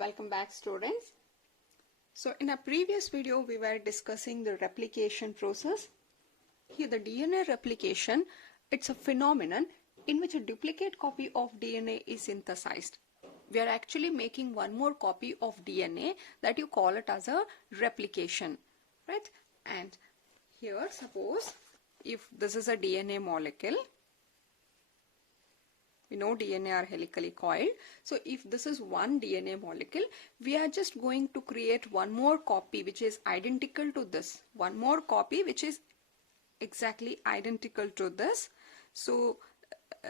Welcome back, students. So in a previous video we were discussing the replication process. Here the DNA replication, it's a phenomenon in which a duplicate copy of DNA is synthesized. We are actually making one more copy of DNA that you call it as a replication, right? And here suppose if this is a DNA molecule, we know DNA are helically coiled. So if this is one DNA molecule, we are just going to create one more copy which is identical to this. One more copy which is exactly identical to this. So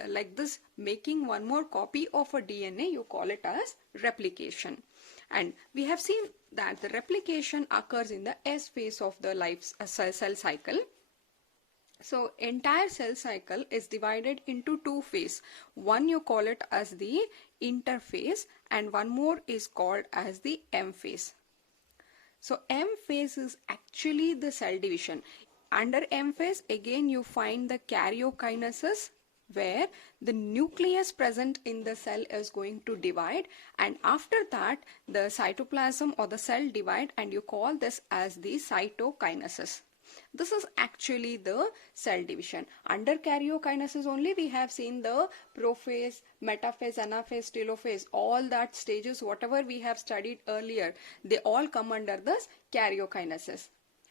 like this, making one more copy of a DNA, you call it as replication. And we have seen that the replication occurs in the S phase of the cell cycle. So entire cell cycle is divided into two phases. One you call it as the interphase and one more is called as the M phase. So M phase is actually the cell division. Under M phase again you find the karyokinesis, where the nucleus present in the cell is going to divide, and after that the cytoplasm or the cell divide, and you call this as the cytokinesis. This is actually the cell division. Under karyokinesis only we have seen the prophase, metaphase, anaphase, telophase, all that stages whatever we have studied earlier, they all come under this karyokinesis.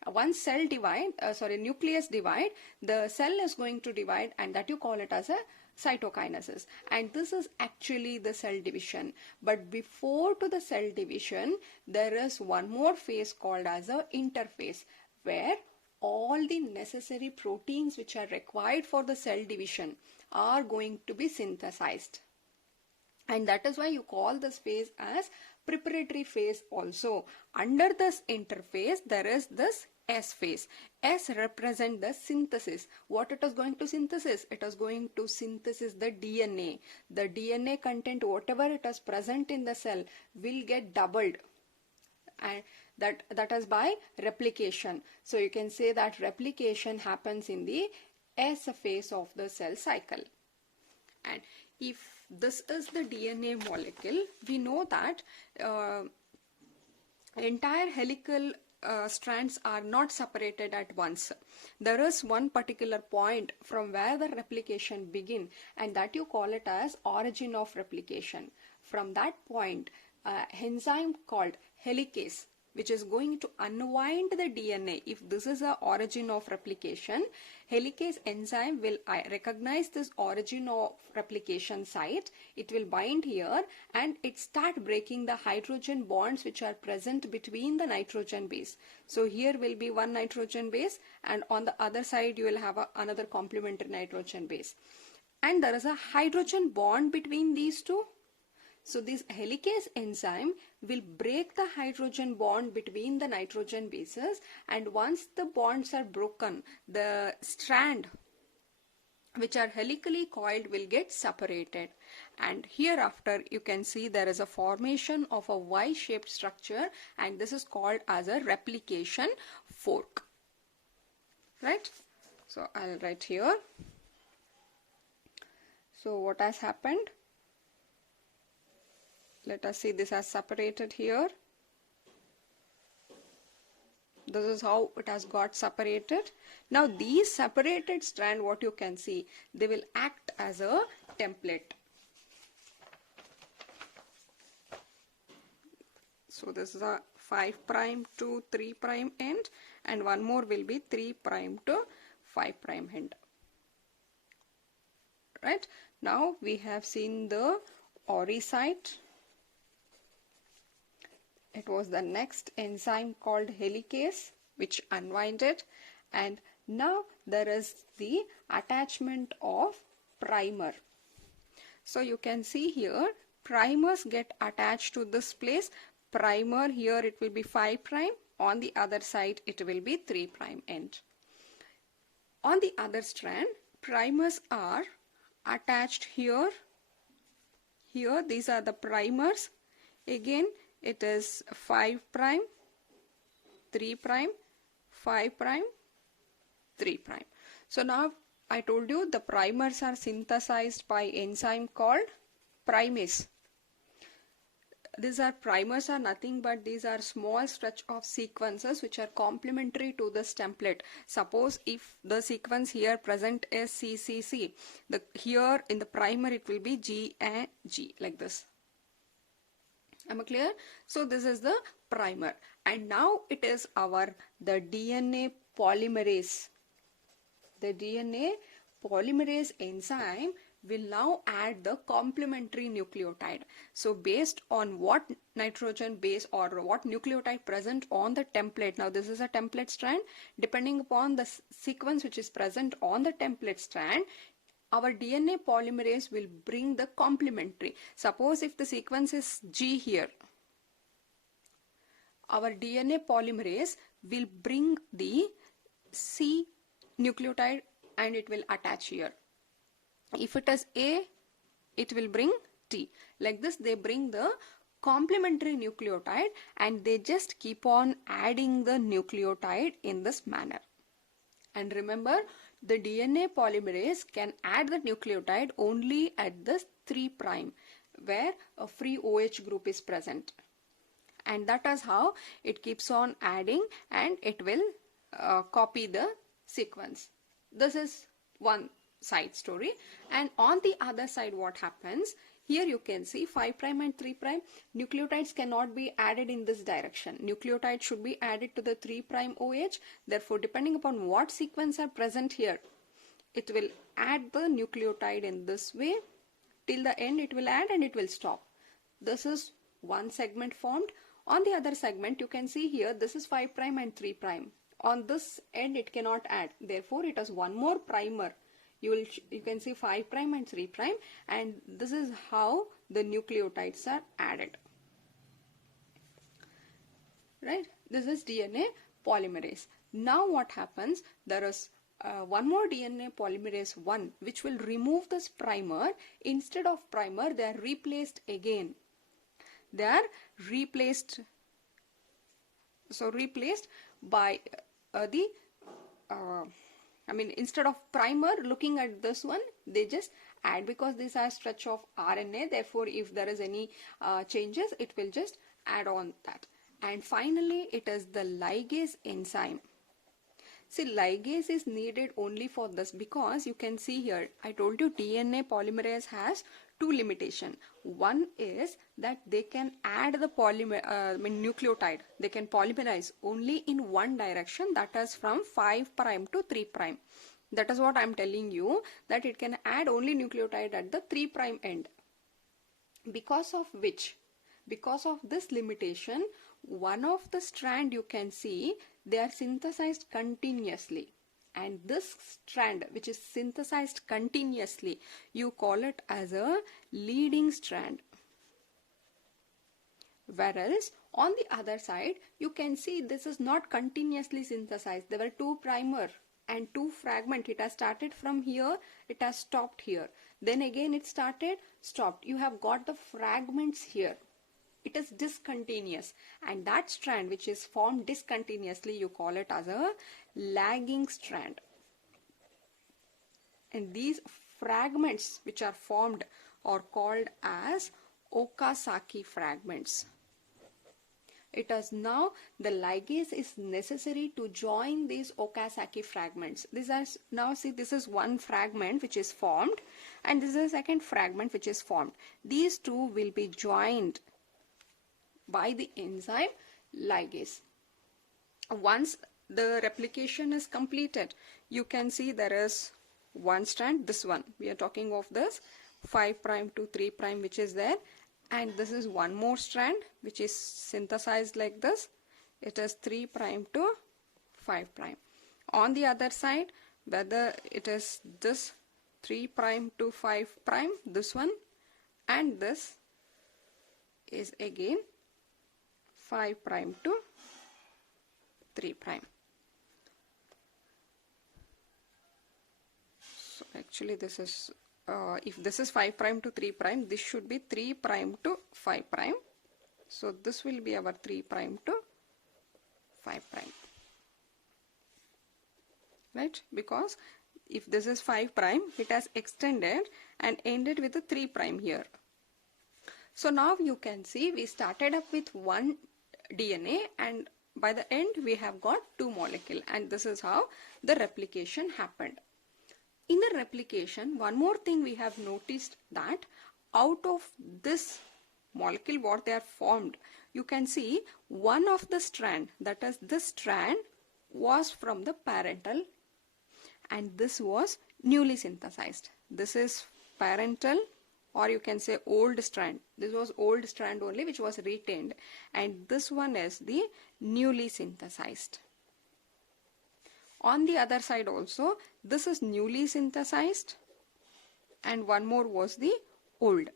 Once nucleus divide, the cell is going to divide, and that you call it as a cytokinesis, and this is actually the cell division. But before to the cell division there is one more phase called as a interphase, where all the necessary proteins which are required for the cell division are going to be synthesized, and that is why you call this phase as preparatory phase also. Under this interphase there is this S phase. S represent the synthesis. What it is going to synthesis? It is going to synthesis the DNA. The DNA content, whatever it is present in the cell, will get doubled, and that is by replication. So you can say that replication happens in the S phase of the cell cycle. And if this is the DNA molecule, we know that entire helical strands are not separated at once. There is one particular point from where the replication begin, and that you call it as origin of replication. From that point, enzyme called helicase, which is going to unwind the DNA. If this is the origin of replication, helicase enzyme will recognize this origin of replication site. It will bind here and it start breaking the hydrogen bonds which are present between the nitrogen base. So here will be one nitrogen base, and on the other side you will have another complementary nitrogen base, and there is a hydrogen bond between these two. So this helicase enzyme will break the hydrogen bond between the nitrogen bases, and once the bonds are broken, the strand which are helically coiled will get separated, and hereafter you can see there is a formation of a Y-shaped structure, and this is called as a replication fork, right? So I'll write here. So what has happened? Let us see, this has separated here. This is how it has got separated. Now these separated strand, what you can see, they will act as a template. So this is a 5' to 3' end, and one more will be 3' to 5' end. Right? Now we have seen the ORI site. It was the next enzyme called helicase which unwinded, and now there is the attachment of primer. So you can see here primers get attached to this place. Primer here it will be 5', on the other side it will be 3' end. On the other strand, primers are attached here. Here these are the primers. Again it is 5', 3', 5', 3'. So now I told you the primers are synthesized by enzyme called primase. these are primers are nothing but these are small stretch of sequences which are complementary to this template. Suppose if the sequence here present is CCC, here in the primer it will be G and G like this. Am I clear? So this is the primer, and now it is the DNA polymerase. The DNA polymerase enzyme will now add the complementary nucleotide. So based on what nitrogen base or what nucleotide present on the template, now this is a template strand, depending upon the sequence which is present on the template strand, our DNA polymerase will bring the complementary. Suppose if the sequence is G here, our DNA polymerase will bring the C nucleotide and it will attach here. If it is A, it will bring T. Like this, they bring the complementary nucleotide and they just keep on adding the nucleotide in this manner. And remember, the DNA polymerase can add the nucleotide only at the 3' where a free OH group is present. And that is how it keeps on adding and it will copy the sequence. This is one side story. And on the other side, what happens? Here you can see 5' and 3'. Nucleotides cannot be added in this direction. Nucleotide should be added to the 3' OH. Therefore, depending upon what sequence are present here, it will add the nucleotide in this way. Till the end it will add and it will stop. This is one segment formed. On the other segment, you can see here, this is 5' and 3'. On this end, it cannot add. Therefore, it has one more primer. You can see 5' and 3', and this is how the nucleotides are added. Right? This is DNA polymerase. Now what happens? There is one more DNA polymerase 1 which will remove this primer. Instead of primer, they are replaced again. They are replaced. So replaced by instead of primer, looking at this one, they just add, because these are stretch of RNA. Therefore, if there is any changes, it will just add on that. And finally, it is the ligase enzyme. See, ligase is needed only for this, because you can see here, I told you DNA polymerase has two limitations. One is that they can add the nucleotide. They can polymerize only in one direction, that is from 5' to 3'. That is what I am telling you, that it can add only nucleotide at the 3' end. Because of which, because of this limitation, one of the strand you can see, they are synthesized continuously. And this strand which is synthesized continuously, you call it as a leading strand. Whereas on the other side, you can see this is not continuously synthesized. There were two primer and two fragment. It has started from here, it has stopped here. Then again it started, stopped. You have got the fragments here. It is discontinuous, and that strand which is formed discontinuously, you call it as a lagging strand. And these fragments which are formed are called as Okazaki fragments. It is now the ligase is necessary to join these Okazaki fragments. These are now, see, this is one fragment which is formed, and this is a second fragment which is formed. These two will be joined by the enzyme ligase. Once the replication is completed, you can see there is one strand, this one. We are talking of this 5' to 3', which is there. And this is one more strand which is synthesized like this. It is 3' to 5'. On the other side, whether it is this 3' to 5', this one, and this is again 5' to 3'. So actually this is, if this is 5' to 3', this should be 3' to 5'. So this will be our 3' to 5'. Right? Because if this is 5', it has extended and ended with a 3' here. So now you can see we started up with one DNA and by the end we have got two molecules, and this is how the replication happened. In the replication, one more thing we have noticed that out of this molecule what they are formed, you can see one of the strand, that is this strand was from the parental and this was newly synthesized. This is parental, or you can say old strand. This was old strand only which was retained, and this one is the newly synthesized. On the other side also, this is newly synthesized and one more was the old.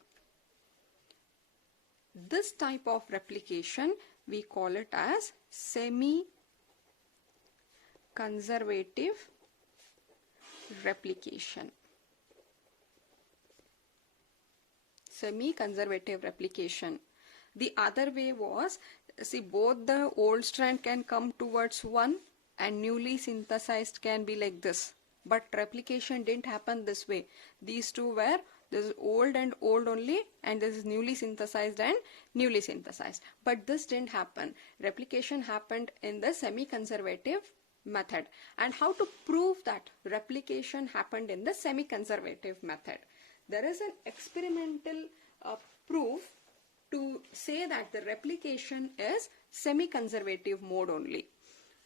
This type of replication we call it as semi-conservative replication. Semi-conservative replication. The other way was, see, both the old strand can come towards one and newly synthesized can be like this, but replication didn't happen this way. These two were, this is old and old only, and this is newly synthesized and newly synthesized, but this didn't happen. Replication happened in the semi-conservative method. And how to prove that replication happened in the semi-conservative method? There is an experimental proof to say that the replication is semi-conservative mode only.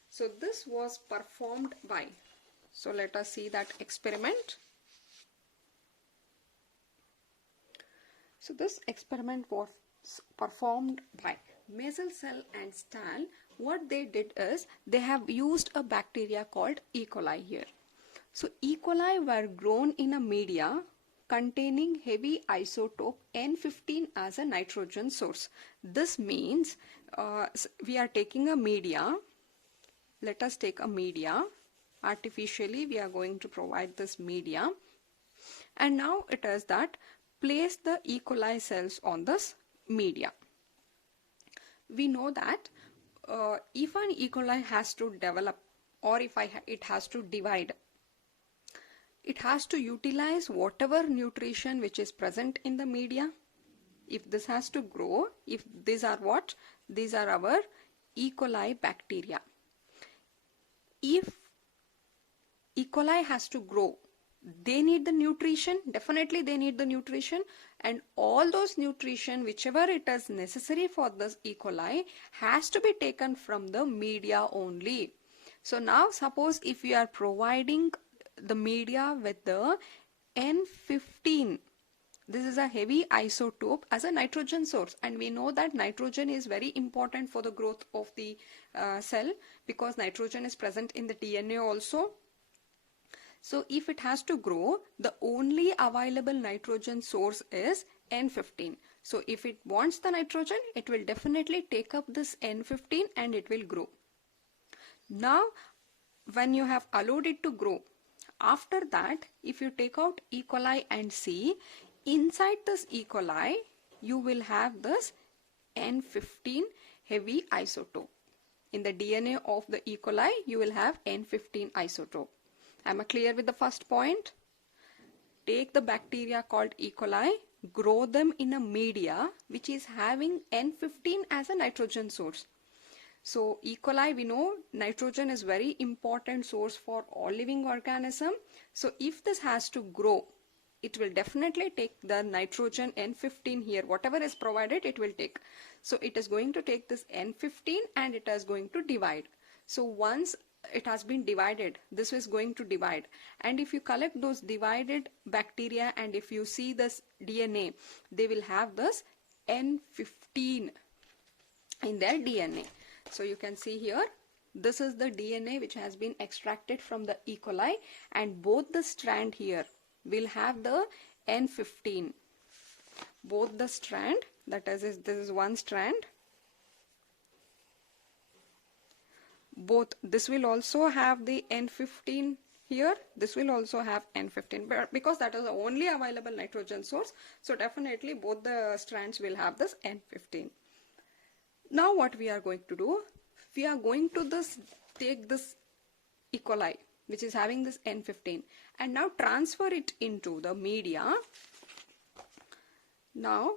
So this was performed by, so let us see that experiment. So this experiment was performed by Meselson and Stahl. What they did is they have used a bacteria called E. coli here. So E. coli were grown in a media containing heavy isotope N15 as a nitrogen source. This means we are taking a media. Let us take a media. Artificially we are going to provide this media, and now it is that place the E. coli cells on this media. We know that if an E. coli has to develop, or if it has to divide, it has to utilize whatever nutrition which is present in the media. If this has to grow, if these are what? These are our E. coli bacteria. If E. coli has to grow, they need the nutrition. Definitely they need the nutrition, and all those nutrition, whichever it is necessary for this E. coli, has to be taken from the media only. So now suppose if we are providing the media with the N15, this is a heavy isotope as a nitrogen source, and we know that nitrogen is very important for the growth of the cell, because nitrogen is present in the DNA also. So if it has to grow, the only available nitrogen source is N15. So if it wants the nitrogen, it will definitely take up this N15 and it will grow. Now when you have allowed it to grow, after that if you take out E. coli and see, inside this E. coli you will have this N15 heavy isotope. In the DNA of the E. coli you will have N15 isotope. Am I clear with the first point? Take the bacteria called E. coli, grow them in a media which is having N15 as a nitrogen source. So E. coli, we know nitrogen is very important source for all living organism. So if this has to grow, it will definitely take the nitrogen N15 here. Whatever is provided, it will take. So it is going to take this N15 and it is going to divide. So once it has been divided, this is going to divide, and if you collect those divided bacteria and if you see this DNA, they will have this N15 in their DNA. So you can see here, this is the DNA which has been extracted from the E. coli, and both the strand here will have the N15. Both the strand, that is this is one strand, both this will also have the N15 here, this will also have N15, but because that is the only available nitrogen source, so definitely both the strands will have this N15. Now what we are going to do, we are going to take this E. coli which is having this N15 and now transfer it into the media. Now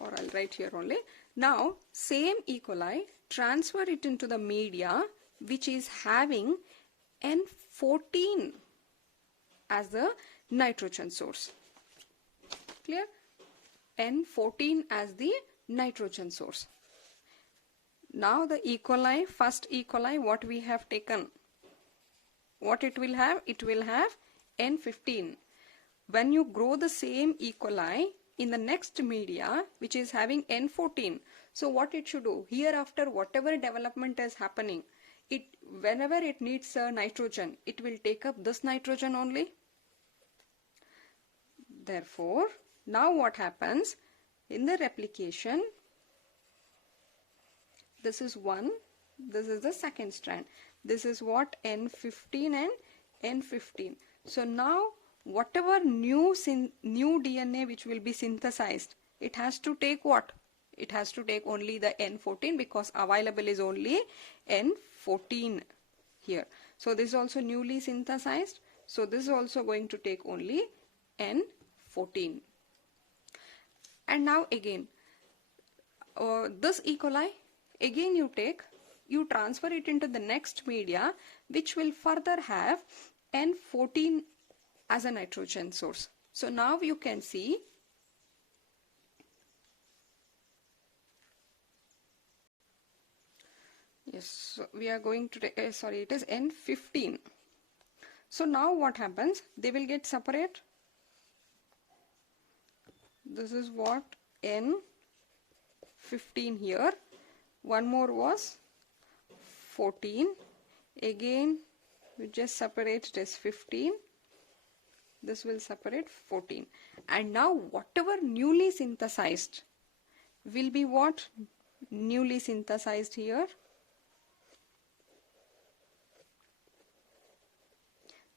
or I'll write here only. Now same E. coli, transfer it into the media which is having N14 as the nitrogen source. Clear? N14 as the nitrogen source. Now the E. coli, first E. coli, what we have taken, what it will have? It will have N15. When you grow the same E. coli in the next media which is having N14, so what it should do? Hereafter whatever development is happening, whenever it needs nitrogen, it will take up this nitrogen only. Therefore, now what happens? In the replication, this is 1, this is the second strand. This is what? N15 and N15. So now whatever new DNA which will be synthesized, it has to take what? It has to take only the N14 because available is only N14 here. So this is also newly synthesized. So this is also going to take only N14. And now again, this E. coli, again you transfer it into the next media which will further have N14 as a nitrogen source. So now you can see yes, so we are going to take, sorry, it is N15. So now what happens? They will get separate. This is what? N15 here. One more was 14. Again, we just separate it as 15. This will separate 14. And now whatever newly synthesized will be what? Newly synthesized here.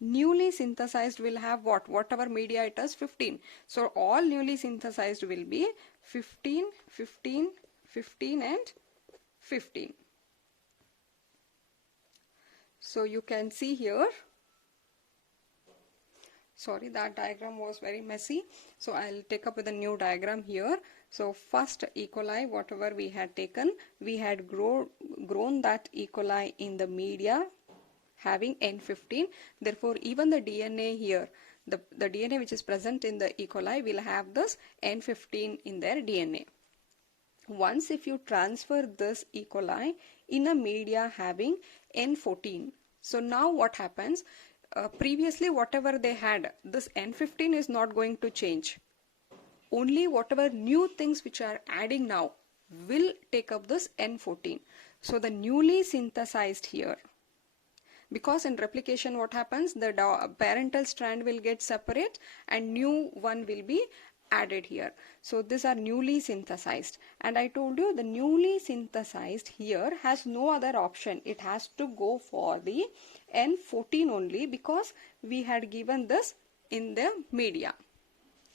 Newly synthesized will have what? Whatever media it is, 15. So all newly synthesized will be 15, 15, 15 and 15. So you can see here, sorry, that diagram was very messy, so I'll take up with a new diagram here. So first E. coli, whatever we had taken, we had grown that E. coli in the media having N15. Therefore even the DNA here, the DNA which is present in the E. coli will have this N15 in their DNA. Once if you transfer this E. coli in a media having N14, so now what happens? Previously whatever they had, this N15 is not going to change. Only whatever new things which are adding now will take up this N14. So the newly synthesized here, because in replication what happens? The parental strand will get separate and new one will be added here. So these are newly synthesized, and I told you the newly synthesized here has no other option. It has to go for the N14 only because we had given this in the media.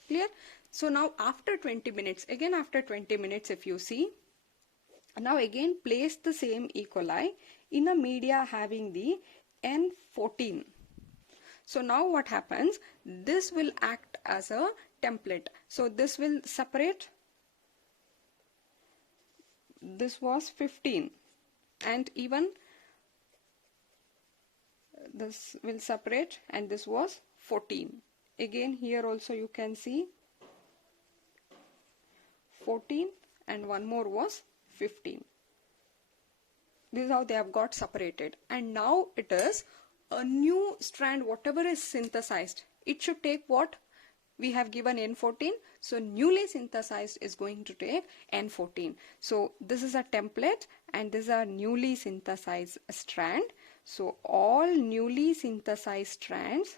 Clear? So now after 20 minutes, again after 20 minutes if you see, now again place the same E. coli in a media having the N14. So now what happens? This will act as a template. So this will separate. This was 15 and even this will separate, and this was 14. Again here also you can see 14 and one more was 15. This is how they have got separated, and now it is a new strand. Whatever is synthesized, it should take what? We have given N14, so newly synthesized is going to take N14. So this is a template and this is a newly synthesized strand. So all newly synthesized strands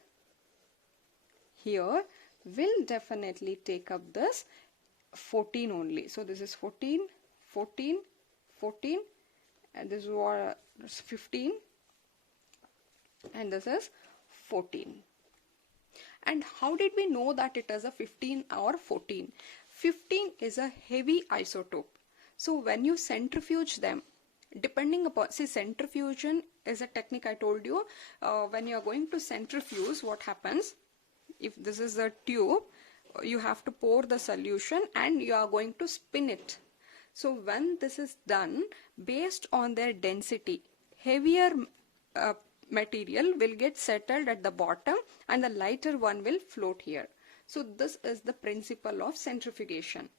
here will definitely take up this 14 only. So this is 14, 14, 14, and this was 15, and this is 14. And how did we know that it is a 15 or 14? 15 is a heavy isotope. So when you centrifuge them, depending upon, see, centrifugation is a technique I told you. When you are going to centrifuge, what happens? If this is a tube, you have to pour the solution and you are going to spin it. So when this is done, based on their density, heavier material will get settled at the bottom and the lighter one will float here. So this is the principle of centrifugation.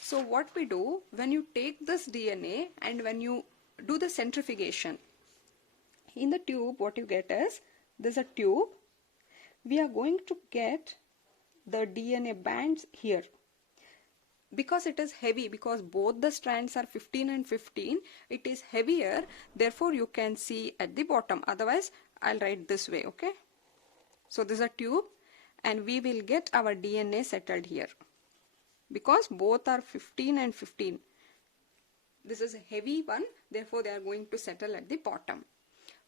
So what we do when you take this DNA and when you do the centrifugation, in the tube what you get is, there's a tube, we are going to get the DNA bands here. Because it is heavy, because both the strands are 15 and 15, it is heavier, therefore you can see at the bottom. Otherwise I'll write this way, okay? So this is a tube and we will get our DNA settled here. Because both are 15 and 15. This is a heavy one, therefore they are going to settle at the bottom.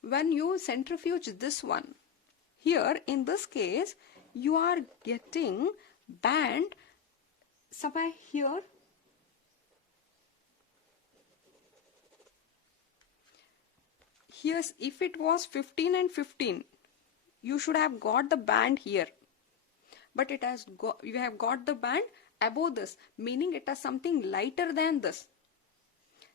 When you centrifuge this one, here in this case, you are getting band somewhere here. Here's, if it was 15 and 15, you should have got the band here. But it has you have got the band above this, meaning it has something lighter than this.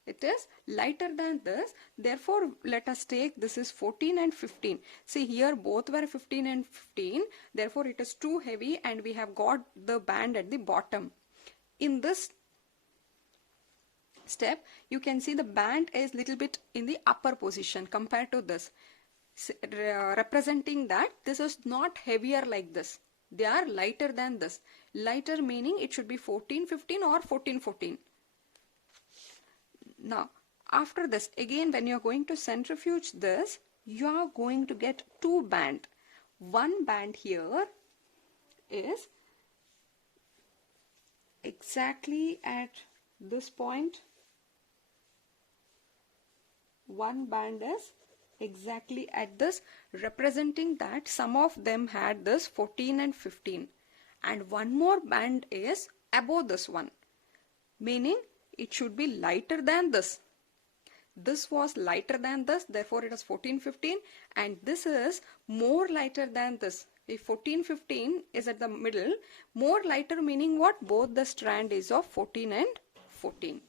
It is lighter than this, therefore let us take, this is 14 and 15. See here both were 15 and 15, therefore it is too heavy and we have got the band at the bottom. In this step, you can see the band is little bit in the upper position compared to this, representing that this is not heavier like this. They are lighter than this. Lighter meaning it should be 14-15 or 14-14. Now, after this, again when you are going to centrifuge this, you are going to get two band. One band here is exactly at this point. One band is exactly at this, representing that some of them had this 14 and 15. And one more band is above this one, meaning it should be lighter than this. This was lighter than this, therefore it is 14-15, and this is more lighter than this. If 14-15 is at the middle, more lighter meaning what? Both the strand is of 14 and 14.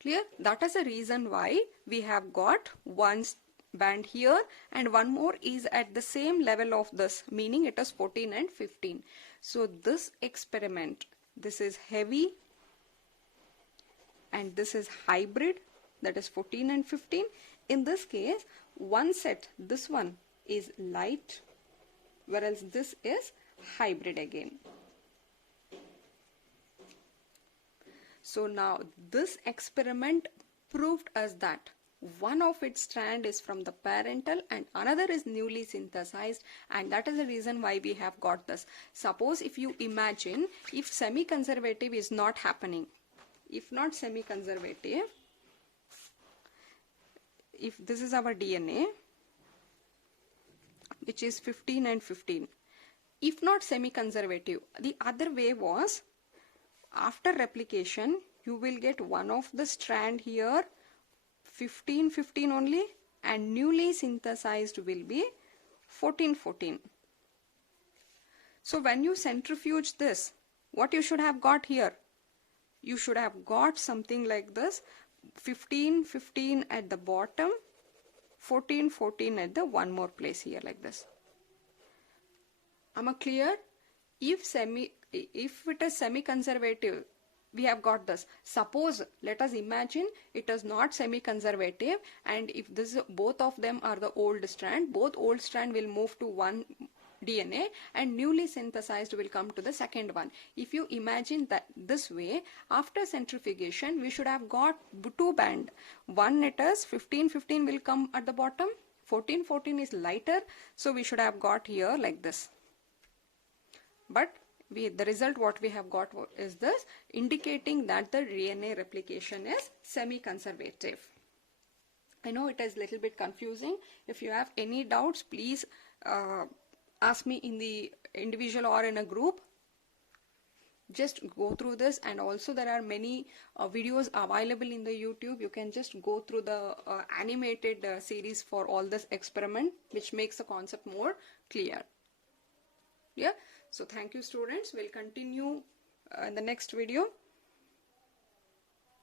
Clear? That is the reason why we have got one band here and one more is at the same level of this, meaning it is 14 and 15. So this experiment, this is heavy and this is hybrid, that is 14 and 15. In this case, one set, this one is light, whereas this is hybrid again. So now this experiment proved us that one of its strand is from the parental and another is newly synthesized, and that is the reason why we have got this. Suppose if you imagine, if semi-conservative is not happening, if not semi-conservative, if this is our DNA, which is 15 and 15, if not semi-conservative, the other way was, after replication, you will get one of the strand here 15-15 only, and newly synthesized will be 14-14. So when you centrifuge this, what you should have got here? You should have got something like this, 15-15 at the bottom, 14-14 at the one more place here like this. Am I clear? If it is semi-conservative, we have got this. Suppose, let us imagine it is not semi-conservative, and if this both of them are the old strand, both old strand will move to one DNA and newly synthesized will come to the second one. If you imagine that this way, after centrifugation, we should have got two band. One it is 15-15 will come at the bottom, 14-14 is lighter, so we should have got here like this. But the result what we have got is this, indicating that the DNA replication is semi-conservative. I know it is little bit confusing. If you have any doubts, please ask me in the individual or in a group. Just go through this, and also there are many videos available in the YouTube. You can just go through the animated series for all this experiment, which makes the concept more clear. Yeah. So thank you students. We'll continue in the next video.